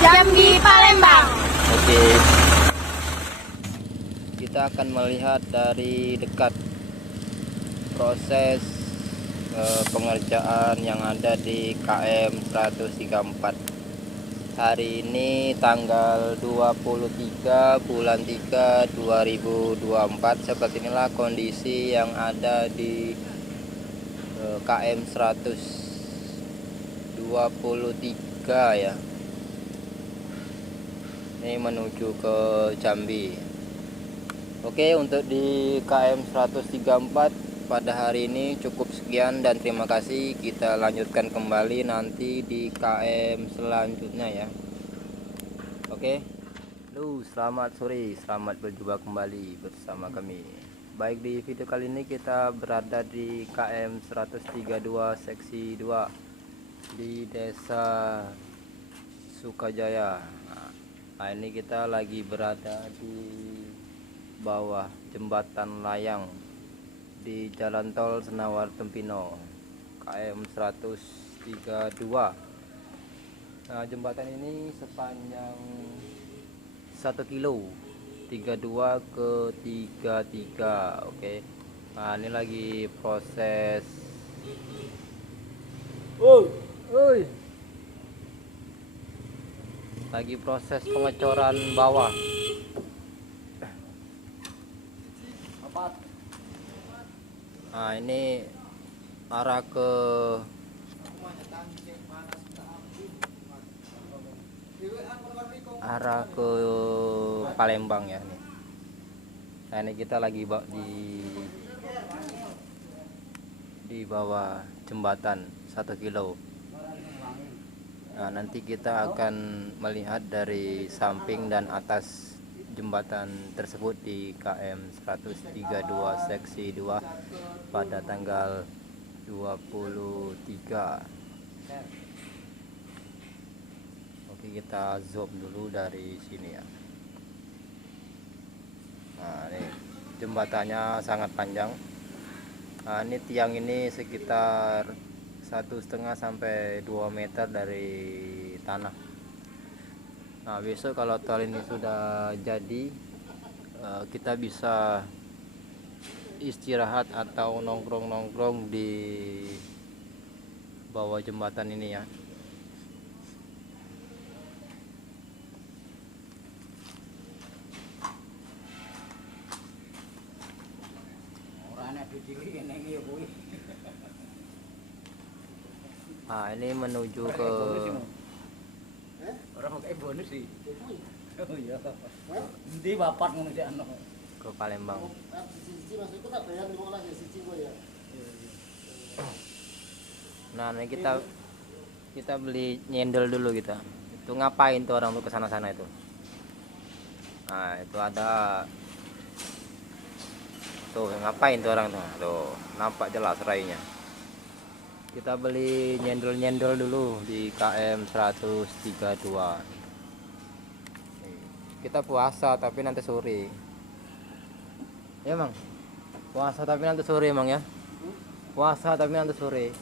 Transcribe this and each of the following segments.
Jambi, Palembang. Oke, kita akan melihat dari dekat proses pengerjaan yang ada di KM 134. Hari ini tanggal 23 bulan 3 2024. Seperti inilah kondisi yang ada di KM 123 ya. Ini menuju ke Jambi. Oke, untuk di KM 134 pada hari ini cukup sekian dan terima kasih. Kita lanjutkan kembali nanti di KM selanjutnya ya. Oke. Selamat sore, selamat berjumpa kembali bersama kami. Baik, di video kali ini kita berada di KM 132 seksi 2 di Desa Sukajaya. Nah, ini kita lagi berada di bawah jembatan layang di Jalan Tol Senawar Tempino KM 132. Nah, jembatan ini sepanjang 1 kilo 32 ke 33. Oke. Nah, ini lagi proses lagi proses pengecoran bawah. Nah, ini arah ke Palembang ya nih. Nah, ini kita lagi di bawah jembatan 1 kilo. Nah, nanti kita akan melihat dari samping dan atas jembatan tersebut di KM 132 seksi 2 pada tanggal 23. Oke, kita zoom dulu dari sini ya. Nah, ini jembatannya sangat panjang. Nah, ini tiang ini sekitar 1,5 sampai 2 meter dari tanah. Nah, besok kalau tol ini sudah jadi, kita bisa istirahat atau nongkrong-nongkrong di bawah jembatan ini ya. Nah, ini menuju ke orang pakai bonus sih. Oh iya. Nanti bapak ngono sih ano. ke Palembang. Nah, ini kita beli nyendel dulu kita. Itu ngapain tuh orang tuh ke sana-sana itu? Nah, itu ada tuh, ngapain tuh orang tuh? Tuh, nampak jelas rainya. Kita beli nyendel-nyendel dulu di KM 132. Kita puasa tapi nanti sore. Ya, Mang. Puasa tapi nanti sore, Mang ya. Puasa tapi nanti sore.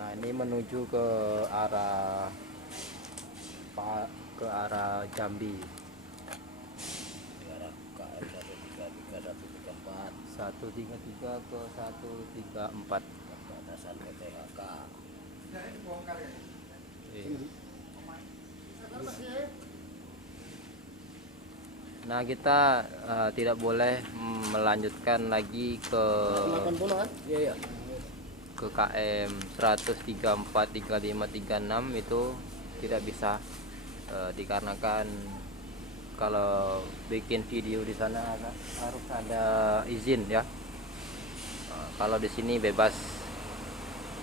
Nah, ini menuju ke arah Jambi. KM 133 133 ke 134. batasan PTHK. Nah, kita tidak boleh melanjutkan lagi ke Iya. KM 134, 35, 36 itu tidak bisa, dikarenakan kalau bikin video di sana harus ada izin ya. Kalau di sini bebas.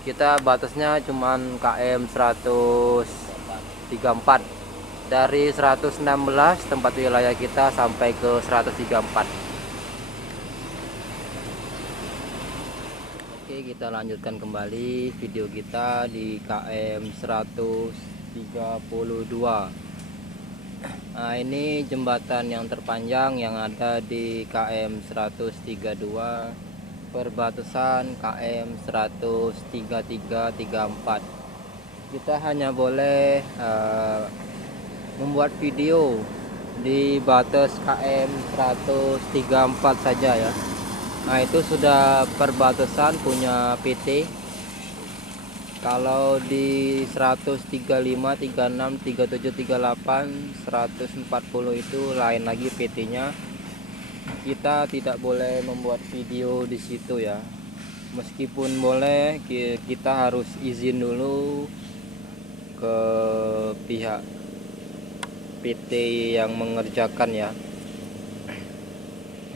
Kita batasnya cuman KM 134 dari 116 tempat wilayah kita sampai ke 134. Oke, kita lanjutkan kembali video kita di KM 132. Nah, ini jembatan yang terpanjang yang ada di KM 132 perbatasan KM 13334. Kita hanya boleh membuat video di batas KM 134 saja ya. Nah, itu sudah perbatasan punya PT. Kalau di 135, 36, 37, 38, 140 itu lain lagi PT-nya. Kita tidak boleh membuat video di situ ya. Meskipun boleh, kita harus izin dulu ke pihak PT yang mengerjakan ya.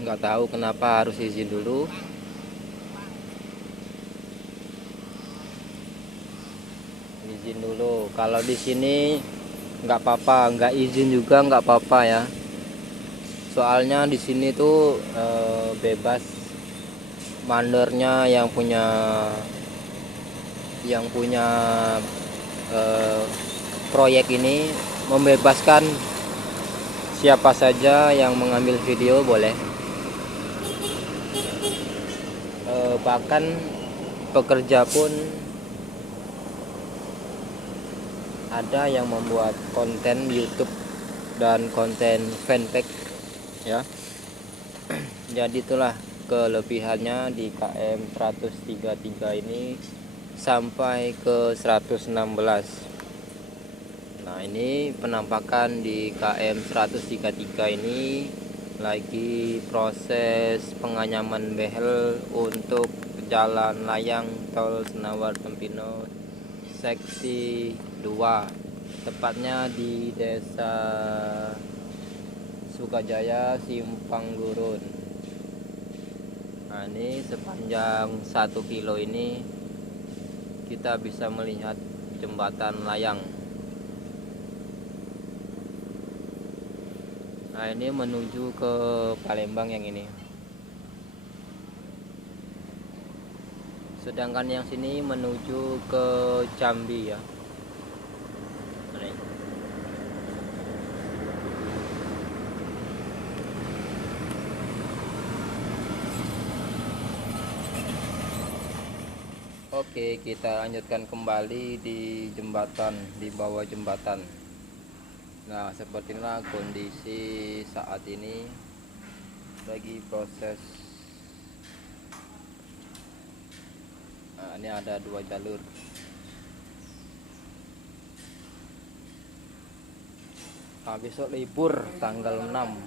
Nggak tahu kenapa harus izin dulu. Izin dulu. Kalau di sini nggak apa-apa, nggak izin juga nggak apa-apa ya. Soalnya di sini tuh bebas, mandernya yang punya proyek ini membebaskan siapa saja yang mengambil video boleh. Bahkan pekerja pun ada yang membuat konten YouTube dan konten fanpage ya. Jadi itulah kelebihannya di KM 133 ini sampai ke 116. Nah, ini penampakan di KM 133 ini lagi proses penganyaman behel untuk jalan layang tol Senawar Tempino seksi 2, tepatnya di Desa Sukajaya Simpang Gurun. Nah, ini sepanjang 1 kilo ini kita bisa melihat jembatan layang. Nah, ini menuju ke Palembang yang ini. Sedangkan yang sini menuju ke Jambi ya. Ini. Oke, kita lanjutkan kembali di jembatan, di bawah jembatan. Nah, seperti inilah kondisi saat ini lagi proses. Nah, ini ada 2 jalur. Nah, besok libur tanggal 6.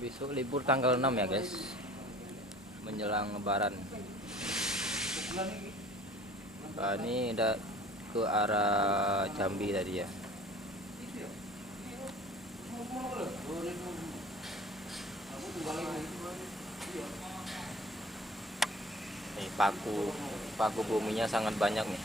Besok libur tanggal 6 ya guys, menjelang lebaran. Nah, ini udah ke arah Jambi tadi ya. Nih, paku buminya sangat banyak nih.